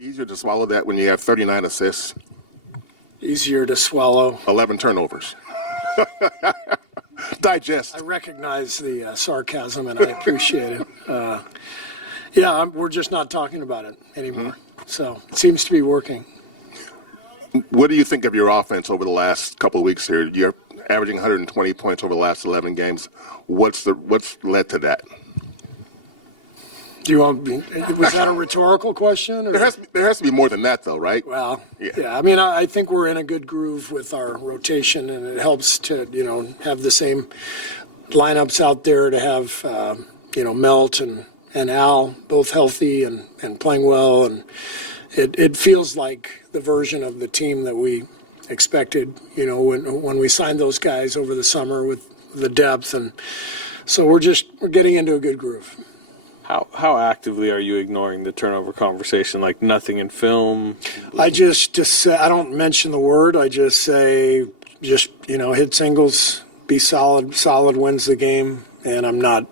Easier to swallow that when you have 39 assists, Easier to swallow. 11 turnovers. Digest. I recognize the sarcasm, and I appreciate it. We're just not talking about it anymore. So it seems to be working. What do you think of your offense over the last couple of weeks here? You're averaging 120 points over the last 11 games. What's led to that? Do you want? Was that a rhetorical question? Or? There has to be more than that, though, right? Well, yeah. I mean, I think we're in a good groove with our rotation, and it helps to have the same lineups out there to have Melt and Al both healthy and playing well, and it feels like the version of the team that we expected. When we signed those guys over the summer with the depth, and so we're getting into a good groove. How actively are you ignoring the turnover conversation? Like nothing in film? I just say, I don't mention the word. I just say, hit singles, be solid. Solid wins the game, and I'm not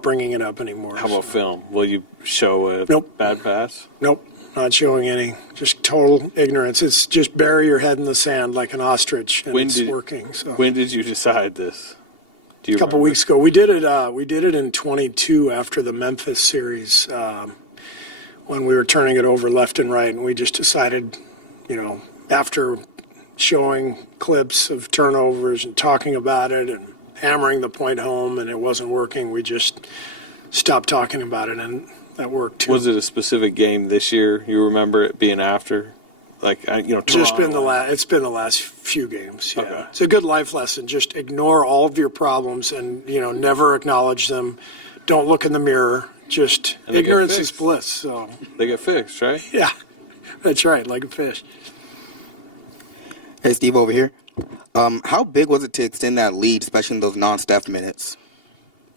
bringing it up anymore. How about film? Will you show a bad pass? Nope, not showing any. Just total ignorance. It's just bury your head in the sand like an ostrich, and it's working. So. When did you decide this? A couple weeks ago. We did it in 22 after the Memphis series when we were turning it over left and right, and we just decided, after showing clips of turnovers and talking about it and hammering the point home, and it wasn't working, we just stopped talking about it, and that worked too. Was it a specific game this year you remember it being after? Toronto. It's been the last few games. Yeah, okay. It's a good life lesson. Just ignore all of your problems and never acknowledge them. Don't look in the mirror. Just ignorance is bliss. So they get fixed, right? Yeah, that's right. Like a fish. Hey, Steve, over here. How big was it to extend that lead, especially in those non-Steph minutes?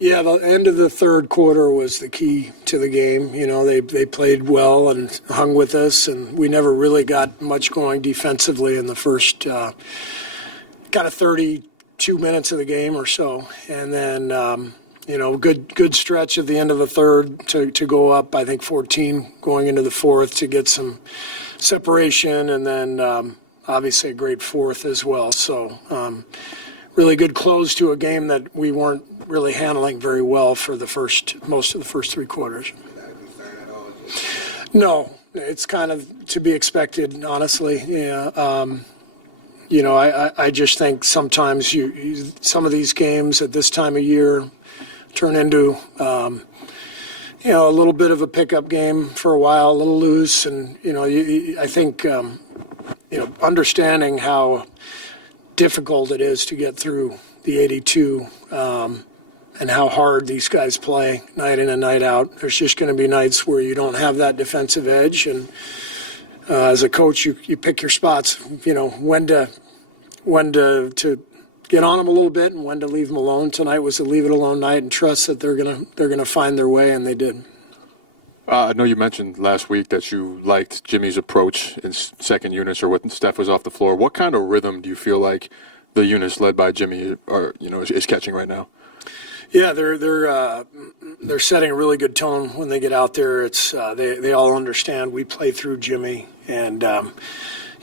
Yeah, the end of the third quarter was the key to the game. They played well and hung with us, and we never really got much going defensively in the first kind of 32 minutes of the game or so. And then, good stretch at the end of the third to go up, I think, 14 going into the fourth to get some separation, and then obviously a great fourth as well. So really good close to a game that we weren't really handling very well for most of the first three quarters. No, it's kind of to be expected, honestly. Yeah, I just think sometimes some of these games at this time of year turn into a little bit of a pickup game for a while, a little loose, and I think understanding how difficult it is to get through the 82. And how hard these guys play night in and night out. There's just going to be nights where you don't have that defensive edge, and as a coach, you pick your spots. When to get on them a little bit and when to leave them alone. Tonight was a leave it alone night, and trust that they're gonna find their way, and they did. I know you mentioned last week that you liked Jimmy's approach in second units or when Steph was off the floor. What kind of rhythm do you feel like the units led by Jimmy is catching right now? Yeah, they're setting a really good tone when they get out there. It's they all understand we play through Jimmy, and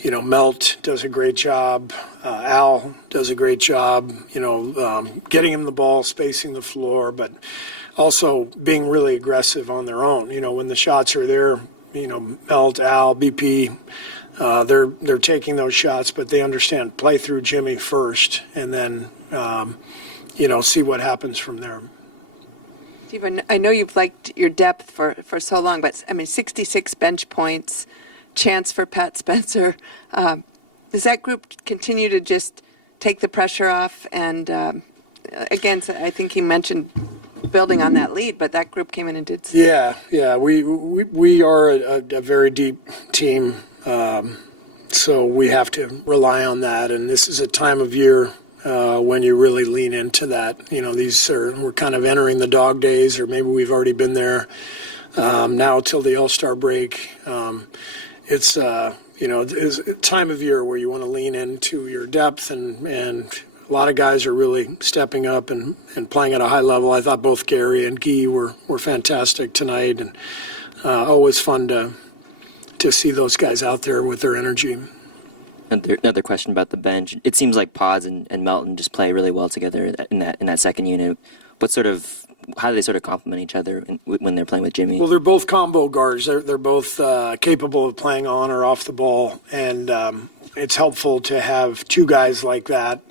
Melt does a great job. Al does a great job. Getting him the ball, spacing the floor, but also being really aggressive on their own. When the shots are there, Melt, Al, BP, they're taking those shots, but they understand play through Jimmy first, and then. See what happens from there. Steve, I know you've liked your depth for so long, but 66 bench points, chance for Pat Spencer. Does that group continue to just take the pressure off? And again, I think he mentioned building on that lead, but that group came in and did. Yeah. We are a very deep team, so we have to rely on that. And this is a time of year. When you really lean into that, we're kind of entering the dog days, or maybe we've already been there now till the All-Star break. It's a time of year where you want to lean into your depth, and a lot of guys are really stepping up and playing at a high level. I thought both Gary and Guy were fantastic tonight, and always fun to to see those guys out there with their energy. Another question about the bench. It seems like Pods and Melton just play really well together in that second unit. How do they sort of complement each other when they're playing with Jimmy? Well, they're both combo guards. They're both capable of playing on or off the ball, and it's helpful to have two guys like that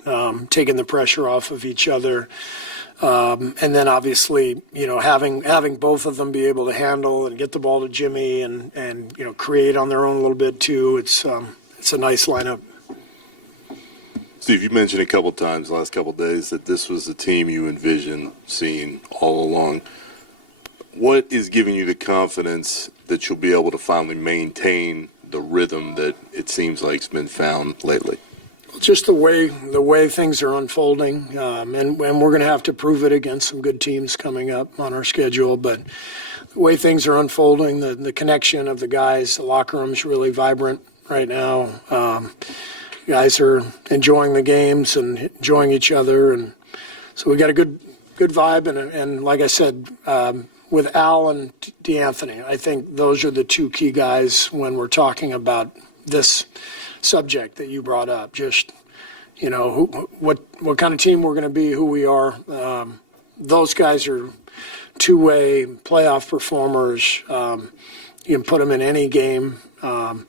taking the pressure off of each other. And then obviously, having both of them be able to handle and get the ball to Jimmy and create on their own a little bit too. It's a nice lineup. Steve, you mentioned a couple times the last couple of days that this was the team you envisioned seeing all along. What is giving you the confidence that you'll be able to finally maintain the rhythm that it seems like has been found lately? Just the way things are unfolding, and we're going to have to prove it against some good teams coming up on our schedule. But the way things are unfolding, the connection of the guys, the locker room's really vibrant right now. Guys are enjoying the games and enjoying each other, and so we got a good vibe. And like I said, with Al and DeAnthony, I think those are the two key guys when we're talking about this subject that you brought up. Just what kind of team we're going to be, who we are. Those guys are two-way playoff performers. You can put them in any game. So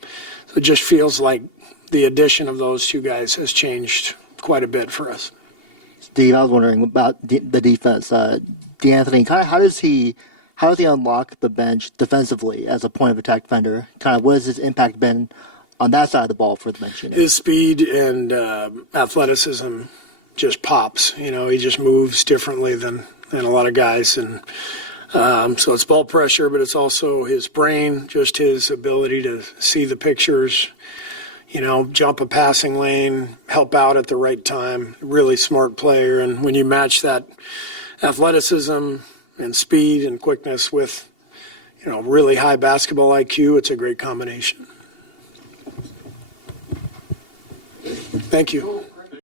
it just feels like the addition of those two guys has changed quite a bit for us. Steve, I was wondering about the defense. DeAnthony, kind of how does he unlock the bench defensively as a point of attack defender? Kind of what has his impact been on that side of the ball for the bench unit? His speed and athleticism just pops. He just moves differently than a lot of guys, and so it's ball pressure, but it's also his brain, just his ability to see the pictures. Jump a passing lane, help out at the right time. Really smart player, and when you match that athleticism and speed and quickness with, really high basketball IQ, it's a great combination. Thank you.